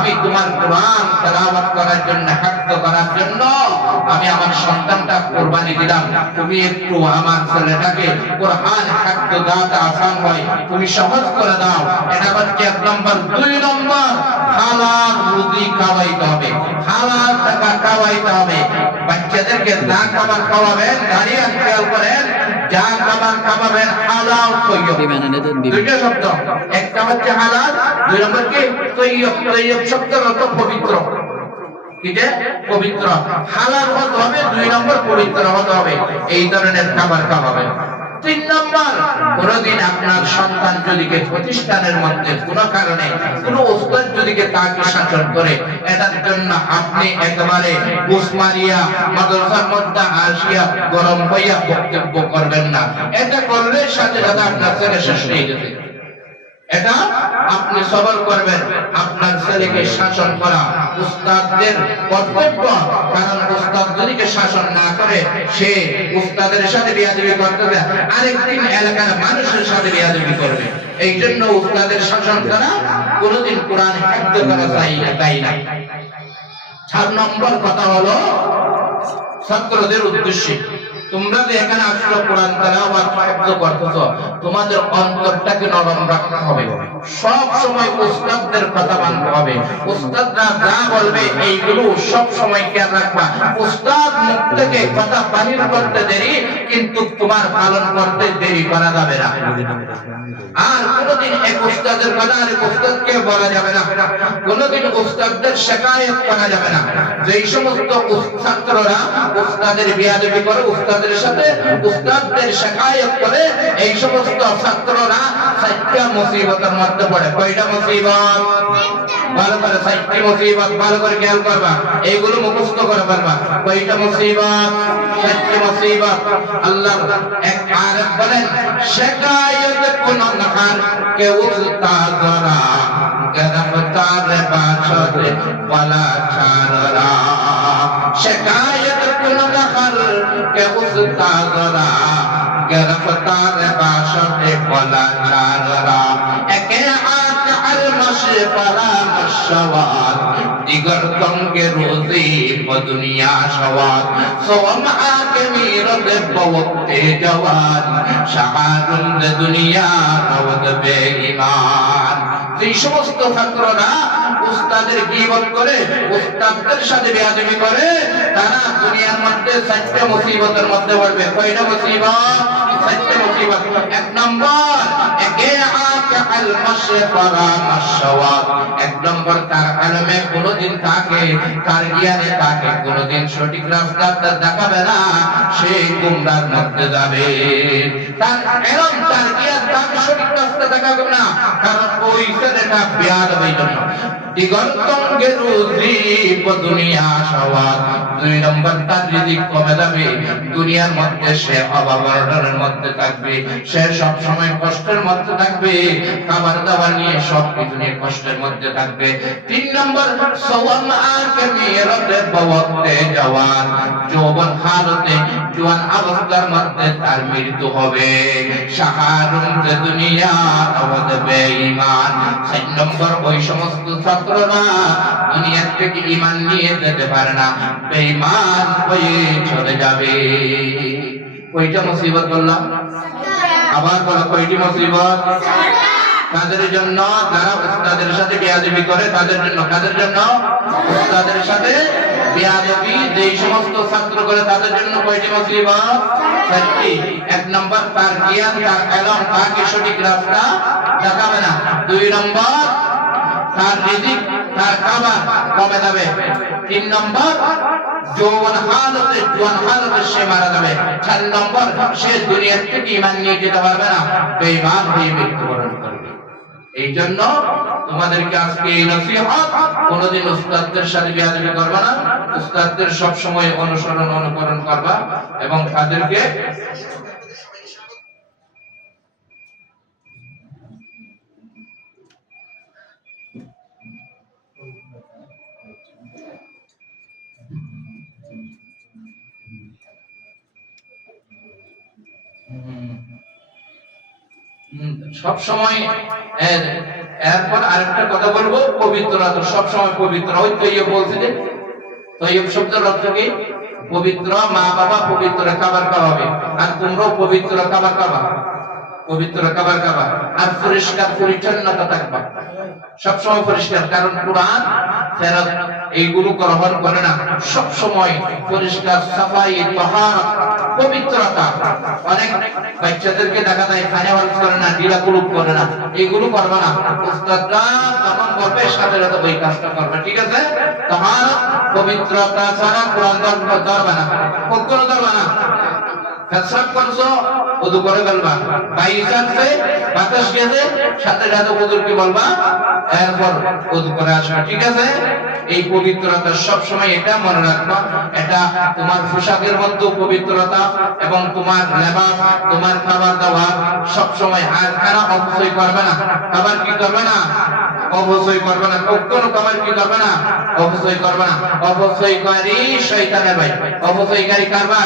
আমি তোমার কোরআন তেলাওয়াত করার জন্য, হাফজ করার জন্য আমি আমার সন্তানটা কুরবানি দিলাম। তুমি একটু আমার ছেলেটাকে কোরআন হাফজ দাওয়াতে আসান হয়, তুমি সহজ করে দাও। এটা হচ্ছে 1 নম্বর। 2 নম্বর, হালাল রুজি খাওয়াইতে হবে, হালাল টাকা খাওয়াইতে হবে। বাচ্চাদেরকে যা খাবার খাওয়াবেন, দাঁড়িয়ে খেয়াল করেন, যা খাবার খাওয়াবেন হালাল তৈয়ব। দুইটা শব্দ, একটা হচ্ছে হালাল, 2 নম্বর কি তৈয়ব। তৈয়ব শব্দের অর্থ পবিত্র। কি যে পবিত্র, হালাল হতে হবে, 2 নম্বর পবিত্র হতে হবে। এই ধরনের খাবার খাওয়াবেন। 3 নম্বর, কোনদিন আপনার সন্তান যদি প্রতিষ্ঠানের মধ্যে কোনো কারণে কোনো উস্তাদ যদি তাকে শাসন করে, এটার জন্য আপনি একেবারে বুসমারিয়া মাদ্রাসার মধ্যে আসিয়া গরম হইয়া বক্তব্য করবেন না। এটা করলে সাথে সাথে আপনার ছেলে শেষ হয়ে যাবে। এটা আপনি সবর করবেন। আপনার ছেলেকে শাসন করা উস্তাদদের কর্তব্য, কারণ উস্তাদ যদি শাসন না করে, সে উস্তাদের সাথে বিয়াদবি করতে, আরেকদিন এলাকার মানুষের সাথে বিয়াদবি করবে। এই জন্য উস্তাদের শাসন করা, কোনদিন কোরআন হাফজ করা চাই না, তাই না। 4 নম্বর কথা হলো ছাত্রদের উদ্দেশ্যে, তোমরা যে এখানে আসলে কোরআন তেলাওয়াত হাফজ করতেছো, তোমাদের অন্তরটাকে নরম রাখতে হবে। সব সময় উস্তাদদের কথা মানতে হবে। উস্তাদরা যা বলবে এইগুলো সব সময় খেয়াল রাখবা। উস্তাদ মুখ থেকে কথা বাহির করতে দেরি, কিন্তু তোমার পালন করতে দেরি করা যাবে না। আর কোনদিন এক উস্তাদের কথা আরেক উস্তাদকে বলা যাবে না। কোনদিন উস্তাদদের শিকায়ত করা যাবে না। যেই সমস্ত ছাত্ররা উস্তাদের বিয়াদবি করে, উস্তাদের সাথে উস্তাদদের শিকায়ত করে, এই সমস্ত ছাত্ররা 4টা মুসিবতের মধ্যে পড়ে। কয়টা মুসিবত? ভালো করে 4টি মুসিবত ভালো করে খেয়াল করবা, এইগুলো মুখস্থ করে পারবা। কয়টা মুসিবত? 4টি মুসিবত। আল্লাহ এক আয়াত বলেন, শিকায়ত কোন নাহার কে উস্তাদরা গরফতার বাশদ ওয়ালা ছাররা। শিকায়ত কোন নাহার কে উস্তাদরা গরফতার বাশদ ওয়ালা ছাররা। একে আত আল মাশফারা মশওয়াত দিগর তঙ্গে রোজি দুনিয়া সওয়াত। সোম আকে মিরদ বওতে জওয়ান শাহারুন দুনিয়া রওদ বেঈমান। এই সমস্ত ছাত্ররা উস্তাদের গীবত করে, উস্তাদদের সাথে বেয়াদবি করে, তারা দুনিয়ার মধ্যে 4টা মুসিবতের মধ্যে পড়বে। কয়টা মুসিবত? 4টা মুসিবত। 1 নম্বর, একে আত আল মাশফারা মশওয়াত। 1 নম্বর, তার আলমে কোনদিন তাকে, তার জ্ঞানে তাকে কোনদিন সঠিক রাস্তা দেখাবে না, সে গুমরার মধ্যে যাবে। তার এলম, তার জ্ঞান তাকে সঠিক রাস্তা দেখাবে না, কারণ ওই ছেলেটা বেয়াদবির জন্য। দিগন্তঙ্গে রুজি দুনিয়া সওয়াত। 2 নম্বর, তার রিজিক কমে যাবে, দুনিয়ার মধ্যে সে অভাব-অনটনের মধ্যে থাকবে, সে সব সময় কষ্টের মধ্যে থাকবে, খাবার দাবার নিয়ে সবকিছু নিয়ে কষ্টের মধ্যে থাকবে। 3 নম্বর, সওয়াম আকে মিরতে বওতে জওয়ান। যৌবন হালতে, জওয়ান অবস্থার মধ্যে তার মৃত্যু হবে। শাহারুন দুনিয়া রওদ বেঈমান। 4 নম্বর, ওই সমস্ত ছাত্ররা দুনিয়া থেকে ঈমান নিয়ে যেতে পারে না, বেঈমান হয়ে চলে যাবে। কয়টা মুসিবত বললাম? আবার বলো, কয়টি মুসিবত? কাদের জন্য? যারা উস্তাদের সাথে বেয়াদবি করে তাদের জন্য। কাদের জন্য? উস্তাদের সাথে বেয়াদবি যেই সমস্ত ছাত্র করে তাদের জন্য কয়টি মুসিবত? 4টি। 1 নম্বর, তার জ্ঞান, তার এলম তাকে সঠিক রাস্তা দেখাবে না। 2 নম্বর, তার রিজিক, তার খাবার কমে যাবে। 3 নম্বর, জওয়ান হালতে সে মারা যাবে। 4 নম্বর, সে দুনিয়া থেকে ঈমান নিয়ে যেতে পারবে না, বেঈমান হয়ে মৃত্যুবরণ করবে। এই জন্য তোমাদেরকে আজকে এই নসিহত, কোনদিন উস্তাদদের সাথে বেয়াদবি করবে না, উস্তাদদের সব সময় অনুকরণ করবা এবং তাদেরকে সব সময় এরপর আরেকটা কথা বলবো, পবিত্রতা সবসময় পবিত্র। ওই তৈয়ব বলছি যে তৈয়ব শব্দের অর্থ কি? পবিত্র। মা বাবা পবিত্র খাবার খাওয়াবে, আর তোমরাও পবিত্র খাবার খাবা, পবিত্র খাবার খাবা, আর পরিষ্কার পরিচ্ছন্নতা থাকবা, সবসময় পরিষ্কার। কারণ কোরআন ফেরত এইগুলো গ্রহণ করে না, সবসময় পরিষ্কার, সাফাই, তাহারা, পবিত্রতা। অনেক বাচ্চাদেরকে দেখা যায় খানে ওয়াজ করে না, ডিলাকুলুপ করে না, এগুলো করবে না। উস্তাদরা তখন করবে, সাথে সাথে ওই কাজটা করবে, ঠিক আছে? তাহারা, পবিত্রতা ছাড়া কোরআন ধরবে না, কখনো ধরবে না। ফেসরাত করছো, ওযু করে ফেলবা। বাইরে আসছে, বাতাস গেছে, সাথে সাথে ওযুর কি বলবা, এরপর ওযু করে আসবা, ঠিক আছে? এই পবিত্রতা সব সময় এটা মনে রাখবা। এটা তোমার পোশাকের মধ্যে পবিত্রতা, এবং তোমার লেবাস, তোমার খাবার দাবার সব সময়। আর খানা অপচয় করবে না, খাবার কি করবে না, অপচয় করবে না, কখনো খাবার কি করবে না, অপচয় করবে না। অপচয়কারী শয়তানের ভাই, অপচয়কারী কার ভাই?